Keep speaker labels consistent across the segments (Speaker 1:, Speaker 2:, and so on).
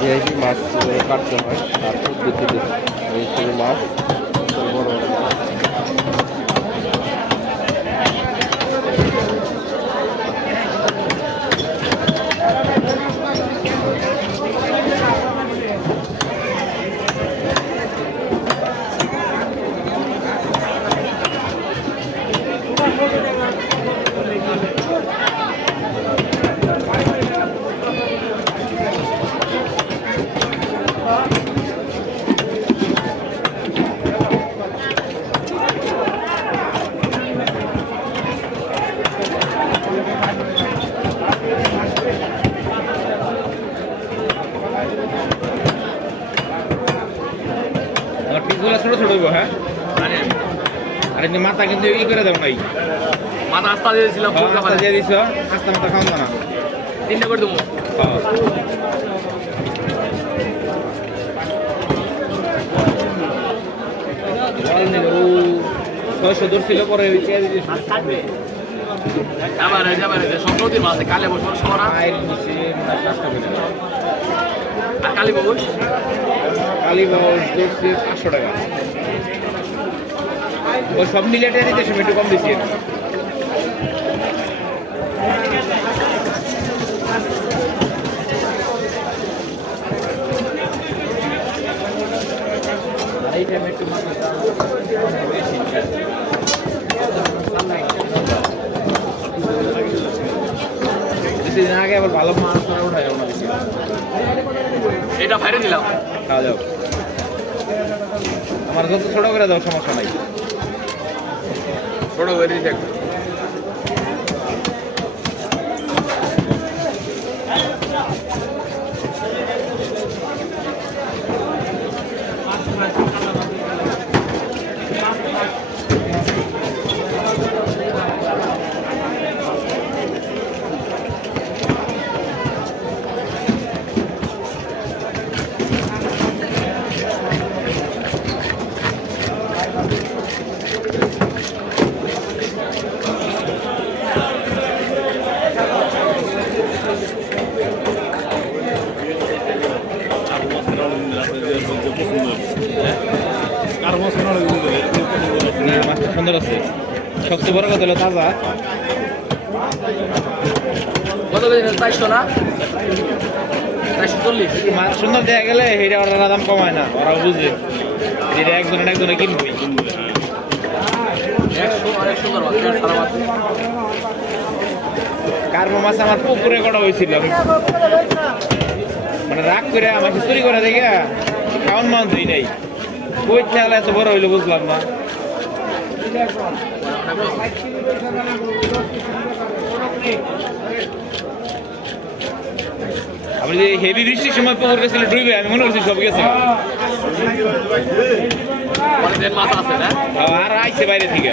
Speaker 1: VIP মাছ কাটতে হয় তার পদ্ধতিতে এই মাছ
Speaker 2: ছোট হ্যাঁ? আর এমনি মাথা কিন্তু ই করে দেবো নাই।
Speaker 3: মাথা আস্তা দিয়ে দিয়েছিলাম ফুল
Speaker 2: আস্তা দিয়ে। দিছ আস্তা মাথা খাওয়া না।
Speaker 3: তিনটে করে দেবো।
Speaker 2: হ্যাঁ। ছয়শো দূর ছিল পরে
Speaker 3: সব নদীর মাছ কালে বসবো সরা
Speaker 2: হয়
Speaker 3: আর। কালী বস
Speaker 2: কালী পাঁচশো টাকা। ওই সব মিলিয়ে দিতে একটু কম বেশি। কিছুদিন আগে আবার ভালো মাছ ধরা ওঠায় আমরা
Speaker 3: এটা বাইরে দিলাম
Speaker 2: খাওয়া যাও আমার যত ছোট করে দাও সমস্যা নাই।
Speaker 3: ছোট করে দিয়েছি
Speaker 2: সবচেয়ে বড় কথা হলো তাজা।
Speaker 3: কত করে চারশো না? চারশো চল্লিশ।
Speaker 2: মাছ সুন্দর দেয়া গেলে এটা ওরা দাম কমায় না ওরা বুঝে। এটা একজনের একজনে কিনবই
Speaker 3: সুন্দর মাছ
Speaker 2: আমার পুকুরে করা হয়েছিল। মানে রাগ করে আমাকে চুরি করে দেখে কাউন মাছ দিই নাই। কই খেয়াল এত বড় হইল বুঝলাম না। আপনি যে হেভি বৃষ্টির সময় পুকুর গেছিল ডুবে, আমি মনে করছি সব গেছে।
Speaker 3: না
Speaker 2: আর আইছে বাইরে থেকে।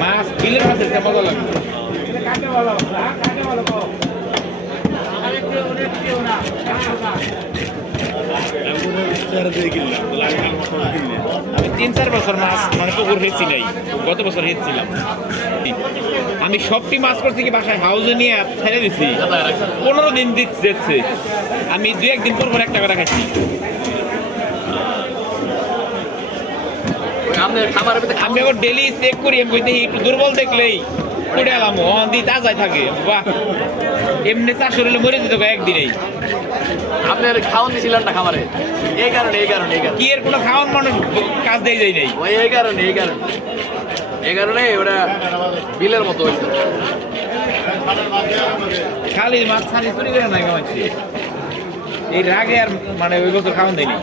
Speaker 2: মাছ বিলের মাছের মজা লাগে। আমি তিন চার বছর মাছ মানে পুকুর হেঁচি নাই। গত বছর হেঁচছিলাম আমি সবটি মাছ করছি কি বাসায় হাউজে নিয়ে ছেড়ে দিছি। পনেরো দিন দিচ্ছে আমি দু একদিন পর পর একটা করে খাচ্ছি আমি এখন ডেলি চেক করি আমি কই একটু দুর্বল দেখলেই উড়ে এলাম দি তাজাই থাকে। বাহ! এমনি চাষ করলে মরে যেত একদিনেই।
Speaker 3: আপনার খাওয়ান দিছিলেন না খামারে? এই কারণে এই কারণে এই কারণে।
Speaker 2: কি এর কোনো খাওয়ান মানুষ কাজ দিয়ে যায় নাই?
Speaker 3: ওই এই কারণে এই কারণে। এই কারণে ওটা বিলের মতো হয়েছে
Speaker 2: খালি মাছ ছাড়ি চুরি করে নাই কামাচ্ছি এই রাগে আর মানে ওই বছর খাওয়ান দেয়নি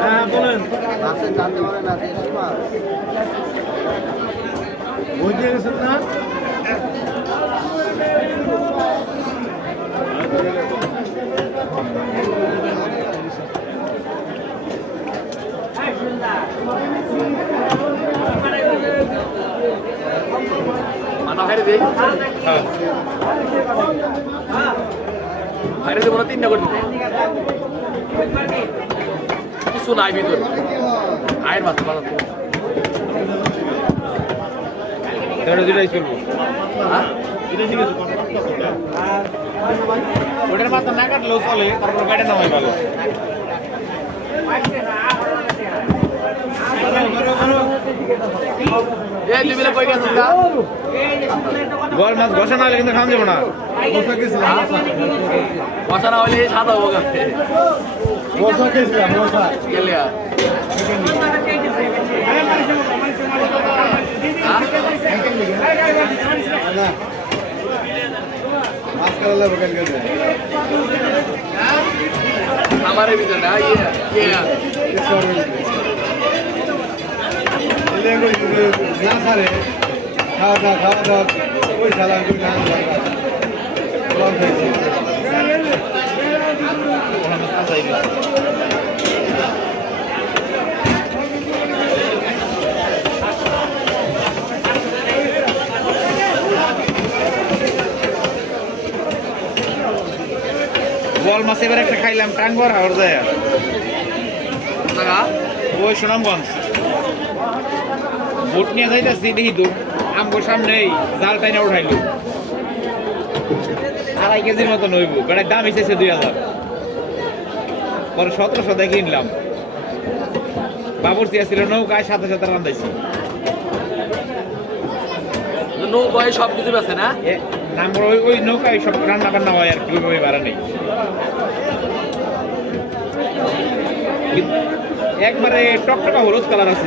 Speaker 4: হ্যাঁ বলেন। বাসে জানতে পারেন না বুঝতে গেছেন না?
Speaker 3: ফাইরে দেবো না তিনটা করে কিছু নাই ভিতরে। আয়ের মাথা
Speaker 2: এটা দুটাই চলবো? ওটার মাথা না কাটলেও চলে তারপর গাড়ি নামাই ভালো। গোয়াল মাছ ঘষা না হলে কিন্তু খাওয়া যাব না।
Speaker 3: বসা না হলে সাদা হব গাছে
Speaker 4: মশা খেয়েছিলাম মশা
Speaker 3: গেলে আর
Speaker 4: না মাছ কালালে বকেন গেছে
Speaker 3: আমারের ভিতরে না ইয়ে ইয়ে
Speaker 4: না সারে খাওয়া দাওয়া খাওয়া দাওয়া ওই সালাম করে না লং হয়েছে
Speaker 2: গোয়াল মাছ এবার একটা খাইলাম টাঙ্গর হাওড় যায় ওই সুনামগঞ্জ। বোট নিয়ে যাইতেছি দেখি তো আমগো সামনেই জাল টাইনা উঠাইলো। আড়াই কেজির মতো নইব বেড়ার দাম এসেছে দুই হাজার। পরে সতেরোশো দিয়ে কিনলাম। বাবুর চেয়ে ছিল নৌকায় সাথে সাথে রান্দাইছি
Speaker 3: নৌকায় সব কিছু বেছে না?
Speaker 2: নাম ওই ওই নৌকায় সব রান্না বান্না হয় আর কি ওইভাবে ভাড়া নেই। একবারে টকটকা হলুদ কালার
Speaker 3: আছে।